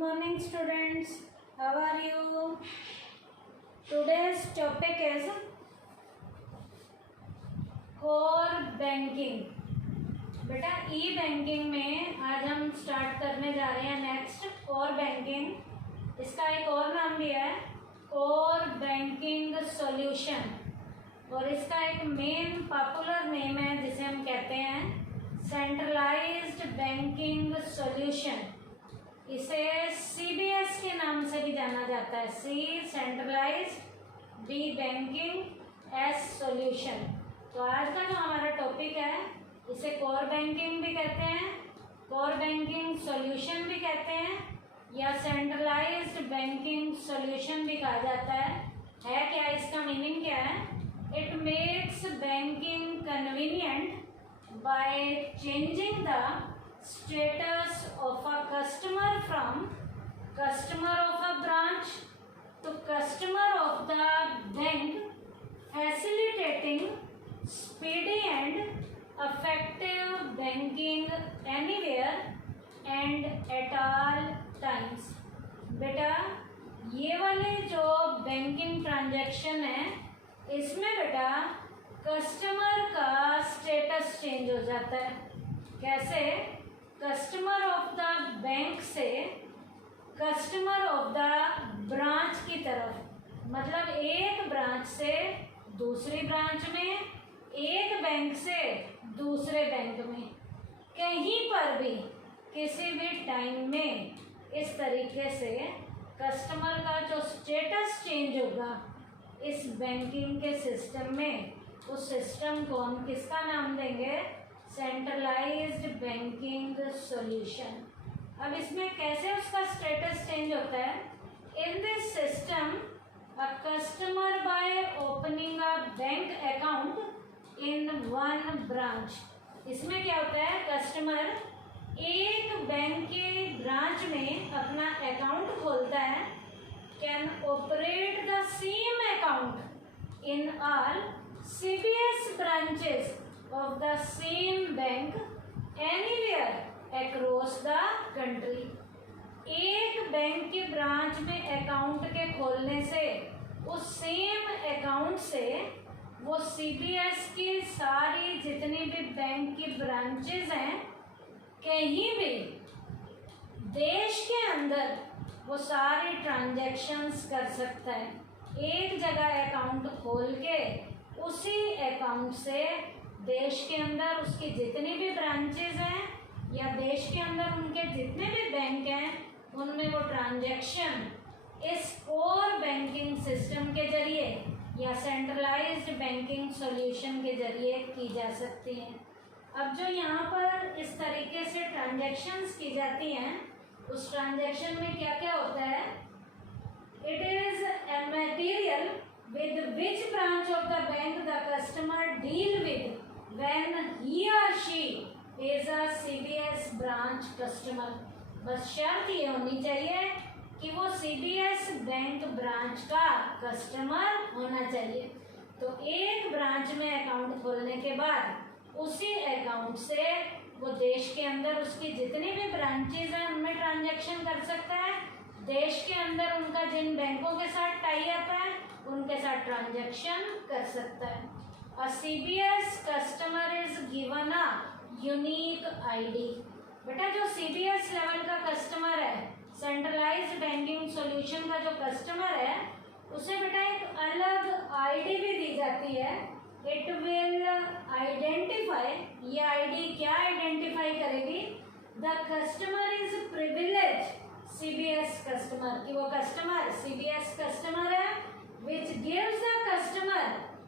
morning students, how are you? Today's topic is core banking. बेटा ई banking में आज हम स्टार्ट करने जा रहे हैं नेक्स्ट कोर बैंकिंग। इसका एक और नाम भी है कोर बैंकिंग सॉल्यूशन और इसका एक मेन पॉपुलर नेम है जिसे हम कहते हैं सेंट्रलाइज्ड बैंकिंग सॉल्यूशन। इसे सीबीएस के नाम से भी जाना जाता है, C centralised, B banking, S solution. तो आज का जो हमारा टॉपिक है इसे कोर बैंकिंग भी कहते हैं, कोर बैंकिंग सॉल्यूशन भी कहते हैं या सेंट्रलाइज्ड बैंकिंग सॉल्यूशन भी कहा जाता है क्या? इसका मीनिंग क्या है? It makes banking convenient by changing the status of a customer from customer of a branch to customer of the bank, facilitating speedy and effective banking anywhere and at all times। बेटा ये वाले जो banking transaction है इसमें बेटा customer का status change हो जाता है। कैसे? कस्टमर ऑफ द बैंक से कस्टमर ऑफ द ब्रांच की तरफ, मतलब एक ब्रांच से दूसरी ब्रांच में, एक बैंक से दूसरे बैंक में, कहीं पर भी किसी भी टाइम में इस तरीके से कस्टमर का जो स्टेटस चेंज होगा इस बैंकिंग के सिस्टम में, उस सिस्टम को हम किसका नाम देंगे? Centralised banking solution. अब इसमें कैसे उसका स्टेटस चेंज होता है? In this system a customer by opening a bank account in one branch. इसमें क्या होता है? कस्टमर एक बैंक के ब्रांच में अपना अकाउंट खोलता है, can operate the same account in all CBS branches of the same bank anywhere across the country। एक बैंक के ब्रांच में अकाउंट के खोलने से उस सेम अकाउंट से वो सीबीएस की सारी जितनी भी बैंक की ब्रांचेस हैं कहीं भी देश के अंदर वो सारी ट्रांजैक्शंस कर सकता है। एक जगह अकाउंट खोल के उसी अकाउंट से देश के अंदर उसकी जितनी भी ब्रांचेज हैं या देश के अंदर उनके जितने भी बैंक हैं उनमें वो ट्रांजैक्शन इस कोर बैंकिंग सिस्टम के जरिए या सेंट्रलाइज्ड बैंकिंग सॉल्यूशन के जरिए की जा सकती हैं। अब जो यहाँ पर इस तरीके से ट्रांजैक्शंस की जाती हैं उस ट्रांजैक्शन में क्या क्या होता है? It is a material with which branch of the bank the customer deal with when he or she is a CBS branch customer। बस शर्त ये होनी चाहिए कि वो CBS बैंक ब्रांच का कस्टमर होना चाहिए। तो एक ब्रांच में अकाउंट खोलने के बाद उसी अकाउंट से वो देश के अंदर उसकी जितनी भी ब्रांचेज हैं उनमें ट्रांजैक्शन कर सकता है। देश के अंदर उनका जिन बैंकों के साथ टाई अप है उनके साथ ट्रांजैक्शन कर सकता है। A CBS customer is given a unique ID. बेटा जो सीबीएस लेवल का कस्टमर है, सेंट्रलाइज्ड बैंकिंग सॉल्यूशन का जो कस्टमर है उसे बेटा एक अलग आईडी भी दी जाती है। इट विल आइडेंटिफाई, ये आईडी क्या आइडेंटिफाई करेगी? The customer is privilege CBS customer, कि वो कस्टमर सीबीएस कस्टमर है, which gives the customer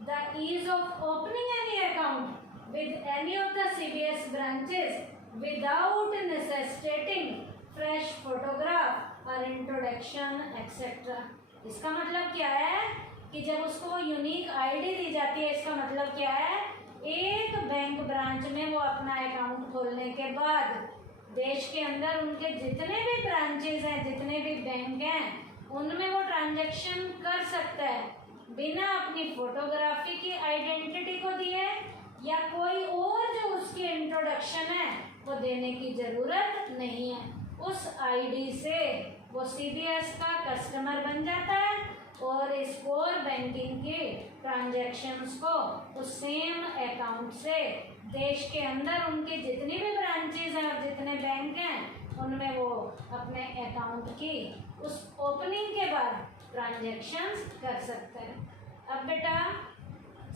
the ease of opening any account with any of the CBS branches without necessitating fresh photograph or introduction etc। इसका मतलब क्या है कि जब उसको वो यूनिक आईडी दी जाती है, इसका मतलब क्या है? एक बैंक ब्रांच में वो अपना अकाउंट खोलने के बाद देश के अंदर उनके जितने भी ब्रांचेज हैं, जितने भी बैंक हैं उनमें वो ट्रांजैक्शन कर सकता है बिना अपनी फोटोग्राफी की आइडेंटिटी को दिए या कोई और जो उसकी इंट्रोडक्शन है वो देने की ज़रूरत नहीं है। उस आईडी से वो सीबीएस का कस्टमर बन जाता है और इस कोर बैंकिंग के ट्रांजैक्शंस को उस सेम अकाउंट से देश के अंदर उनके जितनी भी ब्रांचेज हैं और जितने बैंक हैं उनमें वो अपने अकाउंट की उस ओपनिंग के बाद ट्रांजैक्शंस कर सकते हैं। अब बेटा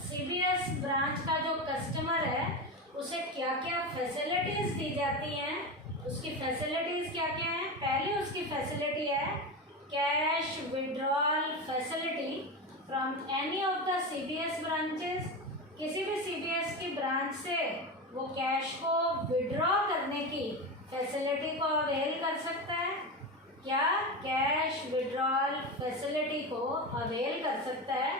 सीबीएस ब्रांच का जो कस्टमर है उसे क्या क्या फैसिलिटीज दी जाती हैं, उसकी फैसिलिटीज क्या क्या हैं। पहले उसकी फैसिलिटी है cash withdrawal facility from any of the CBS branches. किसी भी सीबीएस की ब्रांच से वो कैश को विड्रॉ करने की फैसिलिटी को अवेल कर सकता है। क्या कैश विड्रॉल फैसिलिटी को अवेल कर सकता है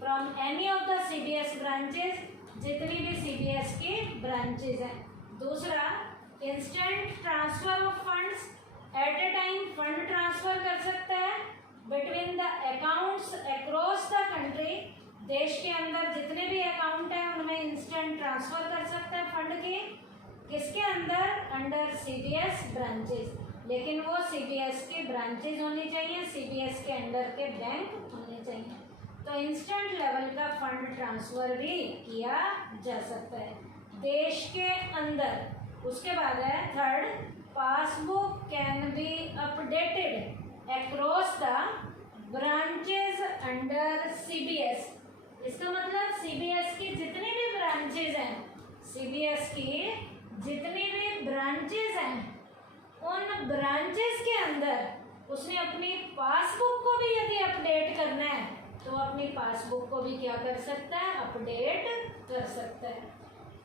from any of the CBS branches, जितनी भी सीबीएस की ब्रांचेज हैं। दूसरा, instant transfer of funds, at a time fund transfer कर सकता है between the accounts across the country. देश के अंदर जितने भी अकाउंट हैं उनमें इंस्टेंट ट्रांसफर कर सकता है फंड की। किसके अंदर? अंडर सीबीएस ब्रांचेस, लेकिन वो सीबीएस की ब्रांचेज होनी चाहिए, सीबीएस के अंडर के बैंक होने चाहिए। तो इंस्टेंट लेवल का फंड ट्रांसफर भी किया जा सकता है देश के अंदर। उसके बाद है third, passbook can be updated across the branches under CBS. इसका मतलब सीबीएस की जितनी भी ब्रांचेज हैं, सीबीएस की जितनी भी ब्रांचेज हैं, उन ब्रांचेस के अंदर उसने अपनी पासबुक को भी यदि अपडेट करना है तो अपनी पासबुक को भी क्या कर सकता है? अपडेट कर सकता है।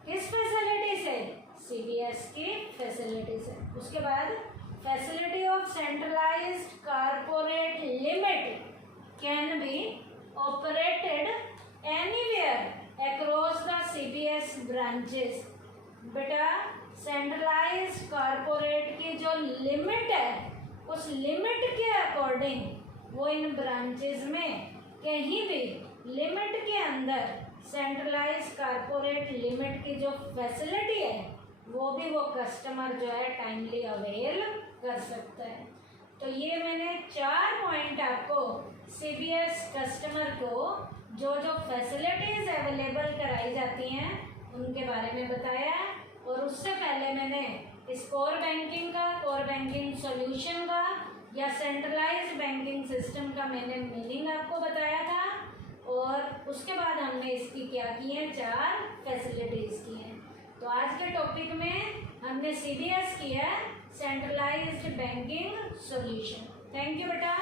किस फैसिलिटी से? सीबीएस की फैसिलिटी से। उसके बाद facility of centralised corporate limit can be operated anywhere across the CBS branches. बेटा सेंट्रलाइज्ड कारपोरेट की जो लिमिट है उस लिमिट के अकॉर्डिंग वो इन ब्रांचेज में कहीं भी लिमिट के अंदर सेंट्रलाइज्ड कारपोरेट लिमिट की जो फैसिलिटी है वो भी वो कस्टमर जो है टाइमली अवेल कर सकता है। तो ये मैंने 4 पॉइंट आपको सीबीएस कस्टमर को जो जो फैसिलिटीज अवेलेबल कराई जाती हैं उनके बारे में बताया है। और उससे पहले मैंने इस कोर बैंकिंग का, कोर बैंकिंग सॉल्यूशन का या सेंट्रलाइज्ड बैंकिंग सिस्टम का मैंने मीनिंग आपको बताया था। और उसके बाद हमने इसकी क्या की है? 4 फैसिलिटीज की हैं। तो आज के टॉपिक में हमने सीबीएस किया centralised banking solution. Thank you बेटा।